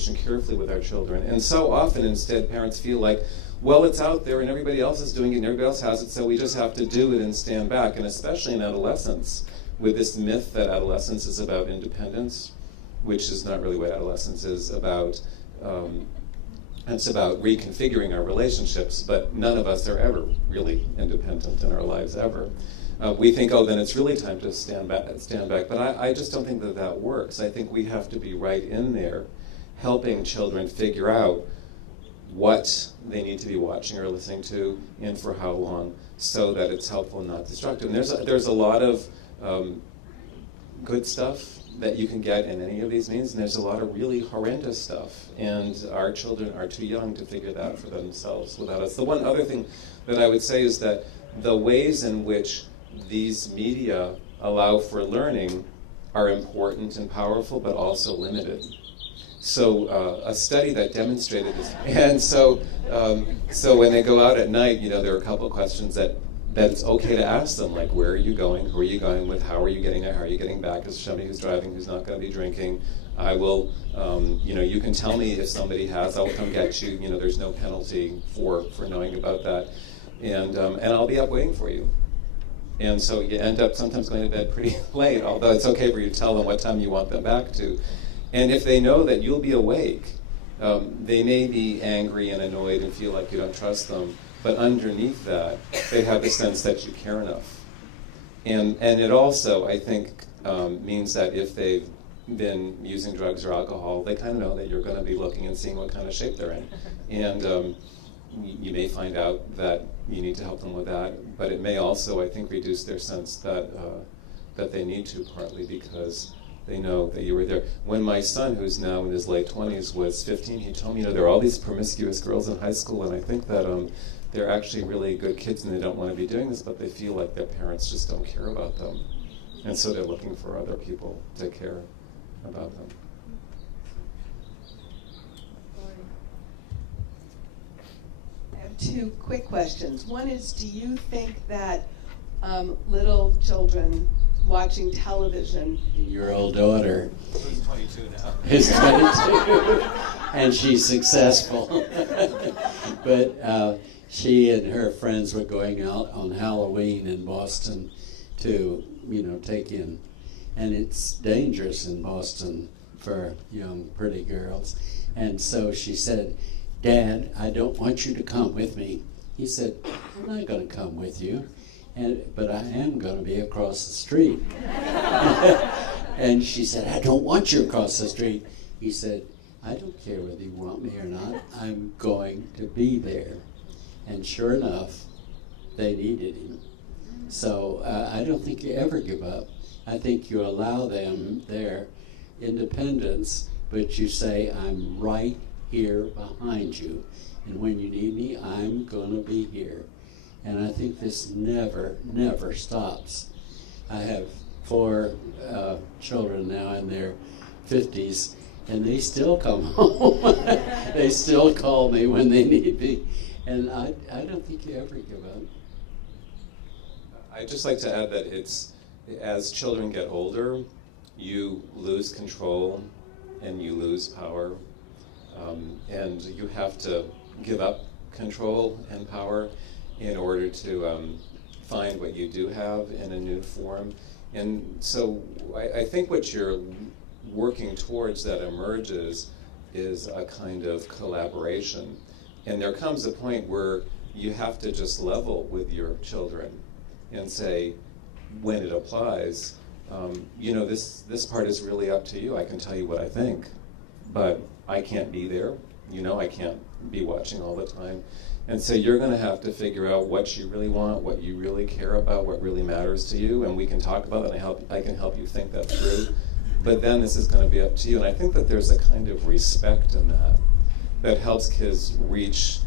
information carefully with our children. And so often, instead, parents feel like, well, it's out there and everybody else is doing it and everybody else has it, so we just have to do it and stand back. And especially in adolescence, with this myth that adolescence is about independence, which is not really what adolescence is about. It's about reconfiguring our relationships, but none of us are ever really independent in our lives, ever. We think, oh, then it's really time to stand back. But I just don't think that that works. I think we have to be right in there, helping children figure out what they need to be watching or listening to, and for how long, so that it's helpful and not destructive. And there's a lot of good stuff that you can get in any of these means, and there's a lot of really horrendous stuff. And our children are too young to figure that out for themselves without us. The one other thing that I would say is that the ways in which these media allow for learning are important and powerful, but also limited. So a study that demonstrated this, and so when they go out at night, there are a couple of questions that it's okay to ask them, like, where are you going, who are you going with, how are you getting there, how are you getting back, as somebody who's driving, who's not going to be drinking. I will, you can tell me if somebody has, I will come get you, there's no penalty for knowing about that, and I'll be up waiting for you. And so you end up sometimes going to bed pretty late, although it's okay for you to tell them what time you want them back to. And if they know that you'll be awake, they may be angry and annoyed and feel like you don't trust them, but underneath that, they have the sense that you care enough. And it also, I think, means that if they've been using drugs or alcohol, they kind of know that you're going to be looking and seeing what kind of shape they're in. And you may find out that you need to help them with that, but it may also, I think, reduce their sense that they need to, partly because they know that you were there. When my son, who's now in his late 20s, was 15, he told me, there are all these promiscuous girls in high school, and I think that they're actually really good kids and they don't want to be doing this, but they feel like their parents just don't care about them. And so they're looking for other people to care about them. I have two quick questions. One is, do you think that little children watching television... Your old daughter. Who's 22 now? Is 22. And she's successful. But she and her friends were going out on Halloween in Boston to, take in. And it's dangerous in Boston for young, pretty girls. And so she said, Dad, I don't want you to come with me. He said, I'm not going to come with you. But I am going to be across the street. And she said, I don't want you across the street. He said, I don't care whether you want me or not. I'm going to be there. And sure enough, they needed him. So I don't think you ever give up. I think you allow them their independence, but you say, I'm right here behind you. And when you need me, I'm going to be here. And I think this never, never stops. I have 4 children now in their 50s, and they still come home. They still call me when they need me. And I don't think you ever give up. I'd just like to add that as children get older, you lose control and you lose power. And you have to give up control and power in order to find what you do have in a new form. And so I think what you're working towards that emerges is a kind of collaboration. And there comes a point where you have to just level with your children and say, when it applies, this part is really up to you. I can tell you what I think, but I can't be there. I can't be watching all the time. And so you're going to have to figure out what you really want, what you really care about, what really matters to you, and we can talk about it, and I can help you think that through. But then this is going to be up to you. And I think that there's a kind of respect in that helps kids reach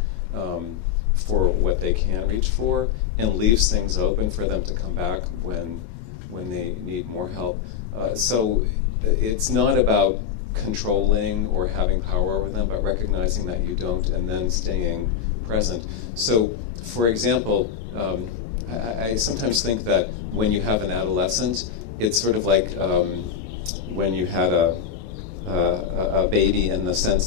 for what they can reach for and leaves things open for them to come back when they need more help. So it's not about controlling or having power over them, but recognizing that you don't and then staying present. So, for example, I sometimes think that when you have an adolescent, it's sort of like when you had a baby, in the sense